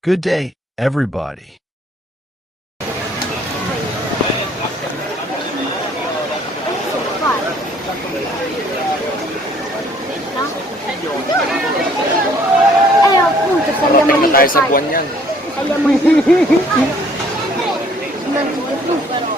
Good day, everybody. Ay, appunto, saliamo lì. Tayo sa buwan yan. Saliamo lì. Non ci vedo più, però.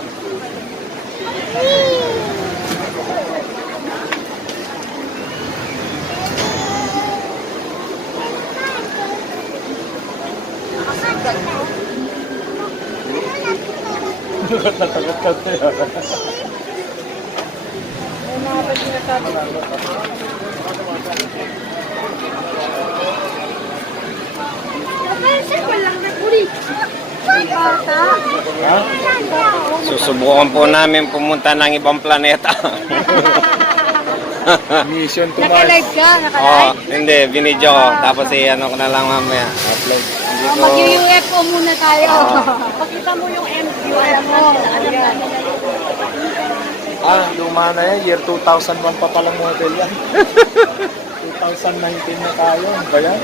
Natagot ka tayo. Ay, nakapag sinasabi. Ha? Susubukan po namin pumunta ng ibang planeta. Mission to Mars. Naka-live ka? Oh, Naka-live? hindi, binidyo ko. Tapos ano ko na lang mamaya. Upload. Hindi ko... Mag-UFO muna tayo. Pakita mo yung UFO. Ayan. Luma na yan. Year 2001 pa palang model yan. 2019 na tayo. Ano ba yan?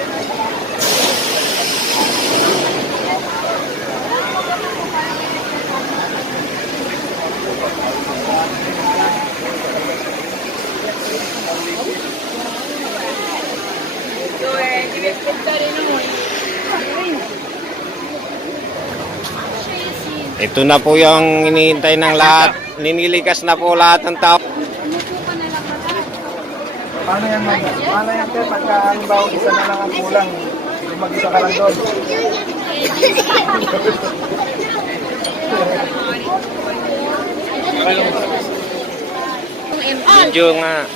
Ito na po yung hinihintay ng lahat. Ninilikas na po lahat ng tao. Paano yan, ma'am? Paano yan, Ted? Pagka halimbawa isa na lang ang kulang, mag-isa ka lang doon. Video nga.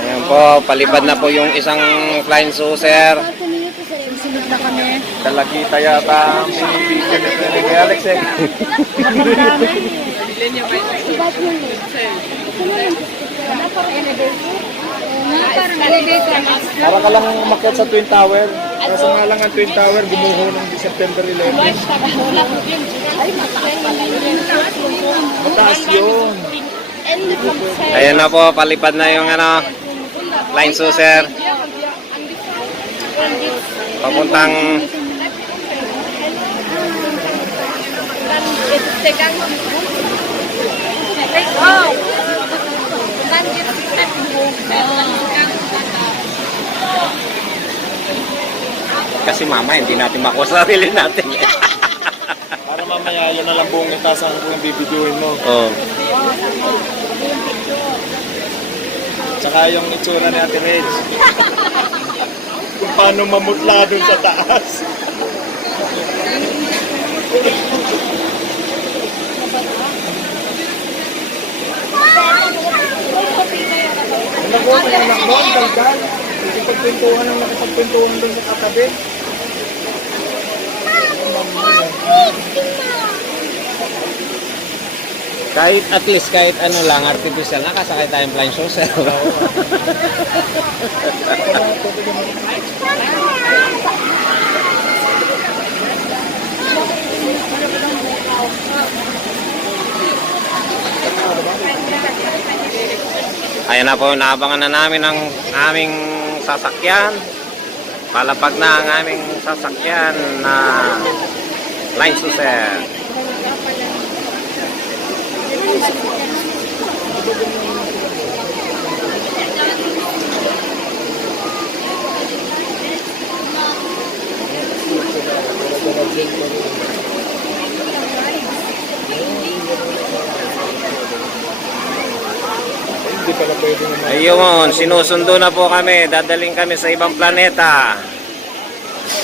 Ayan po, palipad na po yung isang flying saucer. Susunod na kami. Kalakita yata ang video ni Alex eh. Ba't yun eh? Wala parang elevator. Parang elevator. Para ka lang umakyat sa Twin Tower. Kaso nga lang ang Twin Tower gumuho ng September 11. Ay, Mataas yun. Ayan na po, palipad na yung flying saucer. Papuntang kasi mama, hindi natin makuha sa sarili natin. Para mamaya yun na lang buong itasan kung bibidyoin mo. Oo. Tsaka yung itsura ni Ate Reg. Kung paano mamutla dun sa taas. Anak mo, may anak mo, ang dalgal. Nakipagpintuhan ang nakipagpintuhan dun sa katabi. Kahit at least kahit ano lang artificial, nakasakay tayong flying saucer. Ayan na po, naabangan na namin ang aming sasakyan. Palapag na ang aming sasakyan na flying saucer. Ayun, sinusundo na po kami. Dadaling kami sa ibang planeta.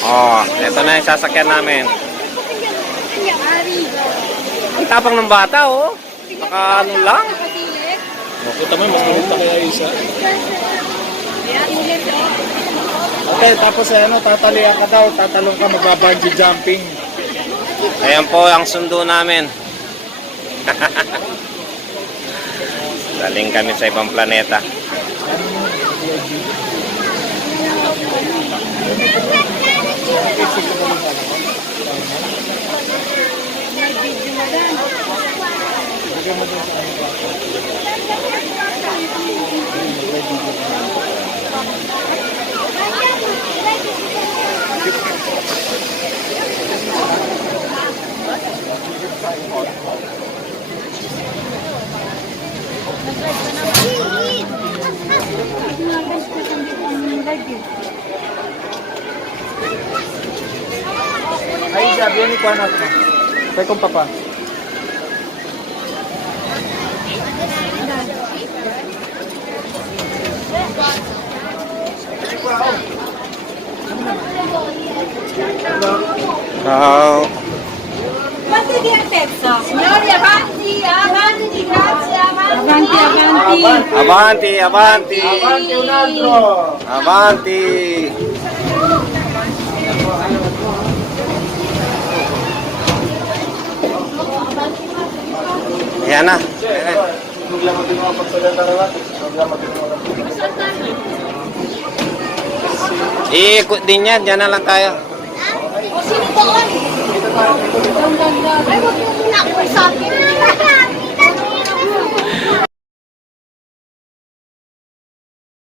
Oh, ito na yung sasakyan namin. Ang tapang ng bata, oh. Naka ano lang. Makita mo, mas malit na kaya isa. Okay, tapos tatalian ka daw. Tatalong ka, magbabungee jumping. Ayan po ang sundo namin. Daling kami sa ibang planeta. Asia, vieni qua un attimo. Stai con papà. Ciao. Quanto di altezza? Signori, avanti, avanti, grazie, avanti. Avanti, Avanti, avanti. avanti. Avanti un altro. Avanti. Yan na. Dobbiamo di nuovo passare andare avanti. Dobbiamo di nuovo. Iikot din yan. Diyan na lang tayo. O, sino doon? Ay, huwag mo muna ako.